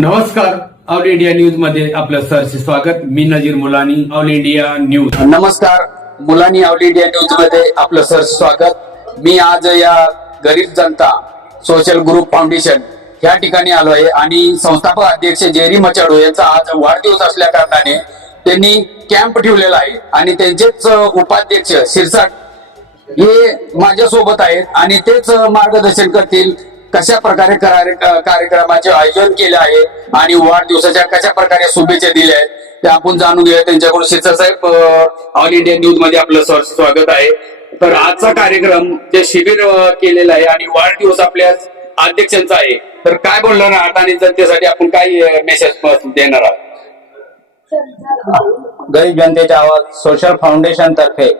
नमस्कार all India न्यूजमध्ये आपलं सरचे स्वागत. मी Nazir Mulani all India news. नमस्कार मुलानी ऑल इंडिया न्यूजमध्ये आपलं सर स्वागत. मी आज या गरीब जनता सोशल ग्रुप फाउंडेशन या ठिकाणी आलो आहे आणि संस्थापक अध्यक्ष जेरी मचाडो यांचा आज वाढदिवस असल्या कारणाने त्यांनी कॅम्प ठेवलेला आहे आणि त्यांचेच उपाध्यक्ष शिरसाट हे माझ्या सोबत आहेत आणि तेच मार्गदर्शन करतील कशा प्रकारे कार्य- कार्यक्रमाचे आयोजन केले आहे आणि वाढदिवसाच्या कशा प्रकारे शुभेच्छा दिल्या आहेत ते आपण जाणून घेऊया. त्यांच्याकडून शिरसाट साहेब ऑल इंडिया न्यूजमध्ये आपलं सर स्वागत आहे. तर आजचा कार्यक्रम जे शिबिर केलेला आहे आणि वाढदिवस आपल्या अध्यक्षांचा आहे. तर काय बोलणार आहात आणि जनतेसाठी आपण काय मेसेज देणार आहात? गरीब जनतेचा आवाज सोशल फाउंडेशन तर्फे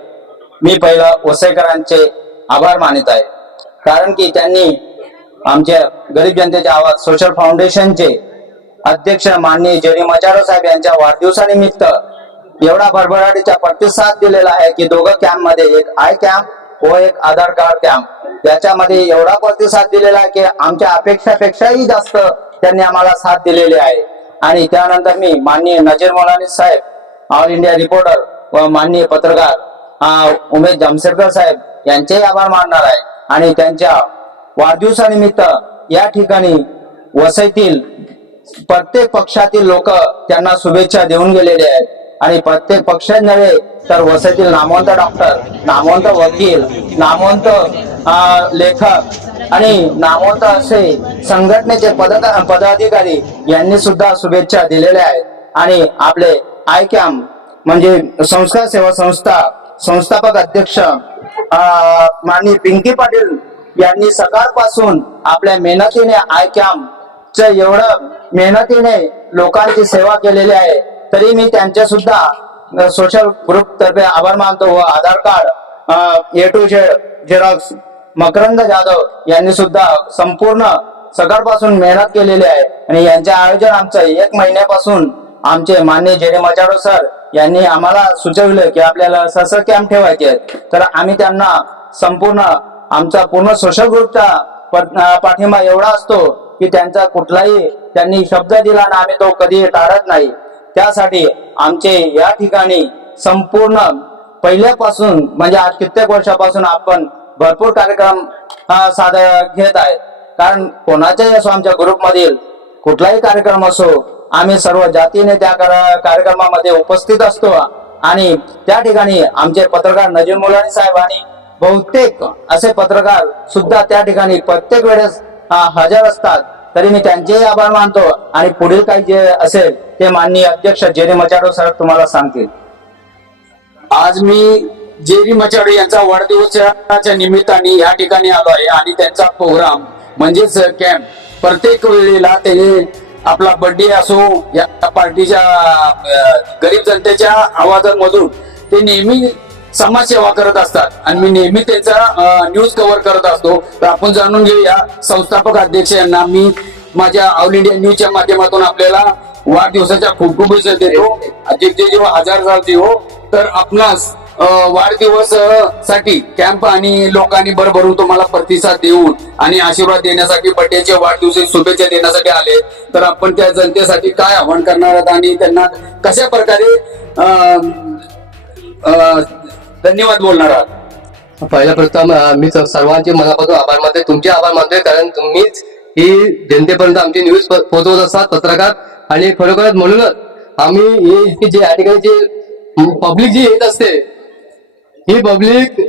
मी पहिला वसईकरांचे आभार मानित आहे. कारण की त्यांनी आमच्या गरीब जनतेचे आवाज सोशल फाउंडेशनचे अध्यक्ष माननीय जेरी मचारो साहेब यांच्या वाढदिवसानिमित्त एवढा भरभराटीचा प्रतिसाद दिलेला आहे की दोघं कॅम्पमध्ये एक आय कॅम्प व एक आधार कार्ड कॅम्प याच्यामध्ये एवढा प्रतिसाद दिलेला आहे की आमच्या अपेक्षापेक्षाही जास्त त्यांनी आम्हाला साथ दिलेली आहे. आणि त्यानंतर मी माननीय नजीर मोलानी साहेब ऑल इंडिया रिपोर्टर व माननीय पत्रकार उमेश जामशेडकर साहेब यांचेही आभार मानणार आहे. आणि त्यांच्या वाढदिवसानिमित्त या ठिकाणी वसईतील प्रत्येक पक्षातील लोक त्यांना शुभेच्छा देऊन गेलेले आहेत. आणि प्रत्येक पक्षात नव्हे तर वसईतील नामवंत डॉक्टर नामवंत वकील नामवंत लेखक आणि नामवंत असे संघटनेचे पद पदाधिकारी यांनी सुद्धा शुभेच्छा दिलेल्या आहेत. आणि आपले आय कॅम्प म्हणजे संस्कार सेवा संस्था संस्थापक अध्यक्ष अं, माननीय पिंकी पाटील यांनी सकाळपासून आपल्या मेहनतीने आय कॅम्प च एवढं मेहनतीने लोकांची सेवा केलेली आहे तरी मी त्यांच्या सुद्धा सोशल ग्रुप तर्फे आभार मानतो व Aadhaar card A to Z xerox Makrand Jadhav यांनी सुद्धा संपूर्ण सकाळपासून मेहनत केलेली आहे. आणि यांचे आयोजन आमचं एक महिन्यापासून आमचे मान्य जेडे मचाडो सर यांनी आम्हाला सुचवलं की आपल्याला सस कॅम्प ठेवायचे तर आम्ही त्यांना संपूर्ण आमचा पूर्ण सोशल ग्रुपचा प- पाठिंबा एवढा असतो की त्यांचा कुठलाही त्यांनी शब्द दिला ना आम्ही तो कधी टाळत नाही. त्यासाठी आमचे या ठिकाणी संपूर्ण पहिल्यापासून म्हणजे आज कित्येक वर्षापासून आपण भरपूर कार्यक्रम साध सादर घेत आहेत कारण कोणाच्याही असो आमच्या ग्रुपमधील कुठलाही कार्यक्रम असो आम्ही सर्व जातीने त्या कार्यक्रमामध्ये उपस्थित असतो. आणि त्या ठिकाणी आमचे पत्रकार नजीर मुलानी साहेब आणि बहुतेक असे पत्रकार सुद्धा त्या ठिकाणी प्रत्येक वेळेस हजर असतात. तरी मी त्यांचेही आभार मानतो आणि पुढील काही जे असेल ते माननीय अध्यक्ष जेरी मचाडो सर तुम्हाला सांगतील. आज मी जेरी मचाडो यांचा वाढदिवसाच्या निमित्ताने या ठिकाणी आलो आहे आणि त्यांचा प्रोग्राम म्हणजेच कॅम्प प्रत्येक वेळेला त्यांनी आपला बर्थडे असो या पार्टीच्या गरीब जनतेच्या आवाजांमधून ते नेहमी समाजसेवा करत असतात. आणि मी नेहमी त्याचा न्यूज कव्हर करत असतो. तर आपण जाणून घेऊया संस्थापक अध्यक्ष यांना मी माझ्या ऑल इंडिया न्यूजच्या माध्यमातून आपल्याला वाढदिवसाच्या खूप खूप देतो. जे जेव्हा हजार झालते हो तर आपणास वाढदिवससाठी कॅम्प आणि लोकांनी भरभरून तुम्हाला प्रतिसाद देऊन आणि आशीर्वाद देण्यासाठी बड्डेच्या वाढदिवसाची शुभेच्छा देण्यासाठी आले. तर आपण त्या जनतेसाठी काय आव्हान करणार आहात आणि त्यांना कशा प्रकारे धन्यवाद बोलणार आहात. पहिल्या प्रथम मी सर्वांचे मनापासून आभार मानते तुमचे आभार मानते कारण तुम्हीच ही जनतेपर्यंत आमची न्यूज प- पोहोचवत असतात पत्रकार. आणि खरोखरच म्हणूनच आम्ही हे जे या ठिकाणी जे पब्लिक जी येत असते ही पब्लिक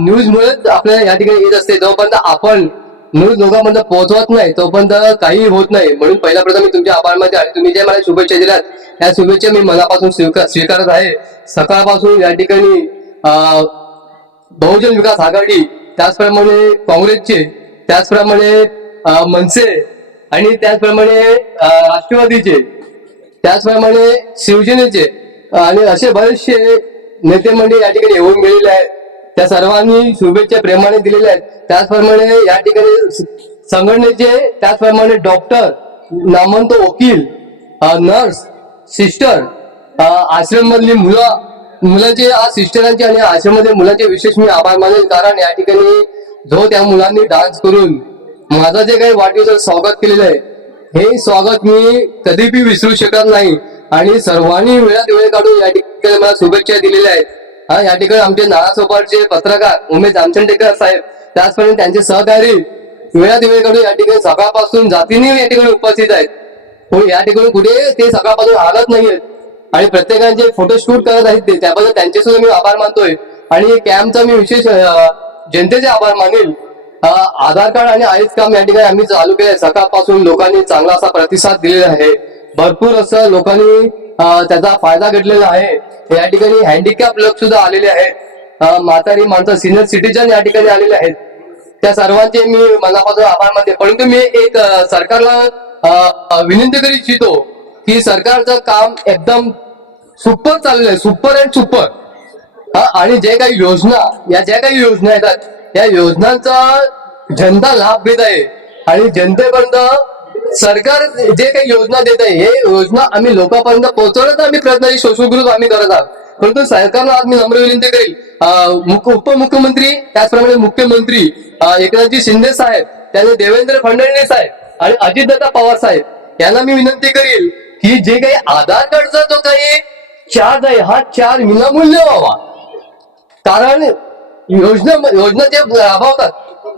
न्यूज मुळेच आपल्या या ठिकाणी येत असते. जोपर्यंत आपण न्यूज लोकांपर्यंत पोहोचवत नाही तोपर्यंत काही होत नाही. म्हणून पहिल्या प्रथम मी तुमचे आभार मानते. आणि तुम्ही जे मला शुभेच्छा दिल्यात या शुभेच्छा मी मनापासून स्वीकार स्वीकारत आहे. सकाळपासून या ठिकाणी बहुजन विकास आघाडी त्याचप्रमाणे काँग्रेसचे त्याचप्रमाणे मनसे आणि त्याचप्रमाणे राष्ट्रवादीचे त्याचप्रमाणे शिवसेनेचे आणि असे बरेचसे नेते मंडळी या ठिकाणी येऊन गेलेले आहेत. त्या सर्वांनी शुभेच्छा प्रेमाने दिलेल्या आहेत. त्याचप्रमाणे या ठिकाणी संघटनेचे त्याचप्रमाणे डॉक्टर नामंत वकील नर्स सिस्टर आश्रम मधली मुलं मुलांचे आज सिस्टरांचे आणि आशेमध्ये मुलांचे विशेष मी आभार मानेल कारण या ठिकाणी जो त्या मुलांनी डान्स करून माझा जे काही वाढदिवसाचं स्वागत केलेलं आहे हे स्वागत मी कधी बी विसरू शकत नाही. आणि सर्वांनी वेळात वेळ काढून या ठिकाणी मला शुभेच्छा दिलेल्या आहेत. हा या ठिकाणी आमचे नाळासोपारचे पत्रकार उमेश जामचंडेकर साहेब त्याचप्रमाणे त्यांचे सहकारी वेळात वेळ काढून या ठिकाणी सकाळपासून जातीने या ठिकाणी उपस्थित आहेत. हो या ठिकाणी कुठे ते सकाळपासून हालत नाहीयेत. आणि प्रत्येकाचे फोटोशूट करत आहेत ते त्याबद्दल त्यांचे सुद्धा मी आभार मानतोय. आणि कॅम्पचा मी विशेष जनतेचे आभार मानेल. आधार कार्ड आणि आईच काम या ठिकाणी आम्ही चालू केले सकाळपासून लोकांनी चांगला असा प्रतिसाद दिलेला आहे. भरपूर असं लोकांनी त्याचा फायदा घेतलेला आहे. या ठिकाणी हँडिकॅप लोक सुद्धा आलेले आहेत. म्हातारी माणसं सिनियर सिटीजन या ठिकाणी आलेले आहेत. त्या सर्वांचे मी मनापासून आभार मानते. परंतु मी एक सरकारला विनंती करू इच्छितो की सरकारचं काम एकदम सुपर चाललेलं आहे सुपर अँड सुपर. हा आणि जे काही योजना या ज्या काही योजना येतात या योजनांचा जनता लाभ घेत आहे. आणि जनतेपर्यंत सरकार जे काही योजना देत आहे हे योजना आम्ही लोकांपर्यंत पोहोचवण्याचा आम्ही प्रयत्न सोशल आम्ही करत आहोत. परंतु सरकारला आज मी नम्र विनंती करेल मुख्य- उपमुख्यमंत्री त्याचप्रमाणे मुख्यमंत्री एकनाथजी शिंदे साहेब त्याने देवेंद्र फडणवीस साहेब आणि अजितदादा पवार साहेब यांना मी विनंती करेल की जे काही आधार कार्डचा जो काही चार्ज आहे हा चार विनामूल्य व्हावा. कारण योजना योजना जे राबवतात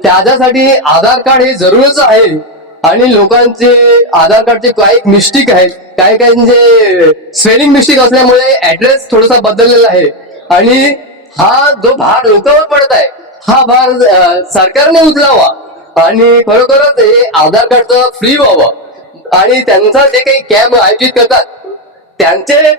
त्याच्यासाठी आधार कार्ड हे जरूरच आहे. आणि लोकांचे आधार कार्डचे काही मिस्टेक आहेत. काही काही म्हणजे स्पेलिंग मिस्टेक असल्यामुळे ऍड्रेस थोडासा बदललेला आहे. आणि हा जो भार लोकांवर पडत आहे हा भार सरकारने उचलावा. आणि खरोखरच हे आधार कार्डचं फ्री व्हावं. आणि त्यांचा जे काही कॅम्प आयोजित करतात त्यांचे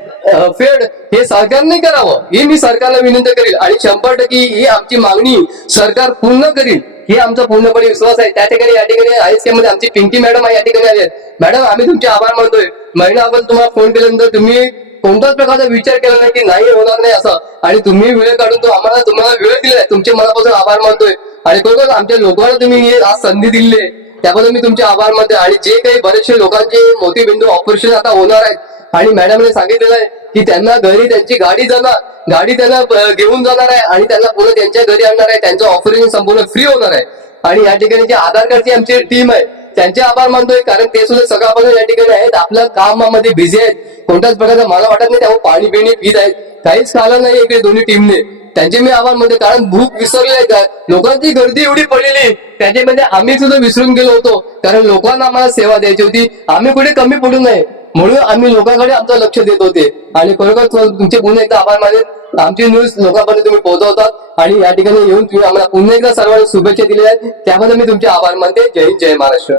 फेड हे सरकारने करावं ही मी सरकारला विनंती करेल आणि शंभर टक्के ही आमची मागणी सरकार पूर्ण करील हे आमचा पूर्णपणे विश्वास आहे. त्या ठिकाणी या ठिकाणी आयमध्ये आमची पिंकी मॅडम या ठिकाणी आली आहेत मॅडम आम्ही तुमचे आभार मानतोय. महिनाभर तुम्हाला फोन केल्यानंतर तुम्ही कोणत्याच प्रकारचा विचार केला नाही की नाही होणार नाही असं. आणि तुम्ही वेळ काढून तो आम्हाला तुम्हाला वेळ दिला आहे. तुमचे मनापासून आभार मानतोय. आणि खरोखर आमच्या लोकांना तुम्ही ही आज संधी दिली आहे. त्याबद्दल मी तुमचे आभार मानते आणि जे काही बरेचसे लोकांचे मोतीबिंदू ऑपरेशन आता होणार आहेत आणि मॅडमने सांगितलेलं आहे की त्यांना घरी त्यांची गाडी जाणार गाडी त्यांना घेऊन जाणार आहे आणि त्यांना पुन्हा त्यांच्या घरी आणणार आहे. त्यांचं ऑपरेशन संपूर्ण फ्री होणार आहे. आणि या ठिकाणी जे आधार कार्डची आमची टीम आहे त्यांचे आभार मानतोय. कारण ते सुद्धा सकाळपासून या ठिकाणी आहेत. आपल्या कामामध्ये बिझी आहेत. कोणत्याच प्रकारचं मला वाटत नाही त्यामुळे पाणी पिणी पित आहेत. काहीच खाल्लं नाही इकडे दोन्ही टीमने त्यांचे मी आभार म्हणतो कारण भूक विसरले आहेत. लोकांची गर्दी एवढी पडलेली त्याच्यामध्ये आम्ही सुद्धा विसरून गेलो होतो. कारण लोकांना आम्हाला सेवा द्यायची होती. आम्ही कुठे कमी पडू नये. म्हणून आम्ही लोकांकडे आमचं लक्ष देत होते. आणि खरोखर तुमचे पुन्हा एकदा आभार मानेन आमची न्यूज लोकांपर्यंत तुम्ही पोहोचवतात. आणि या ठिकाणी येऊन तुम्ही आम्हाला पुन्हा एकदा सर्वांना शुभेच्छा दिल्या आहेत. त्याबद्दल मी तुमचे आभार मानते. जय जय महाराष्ट्र.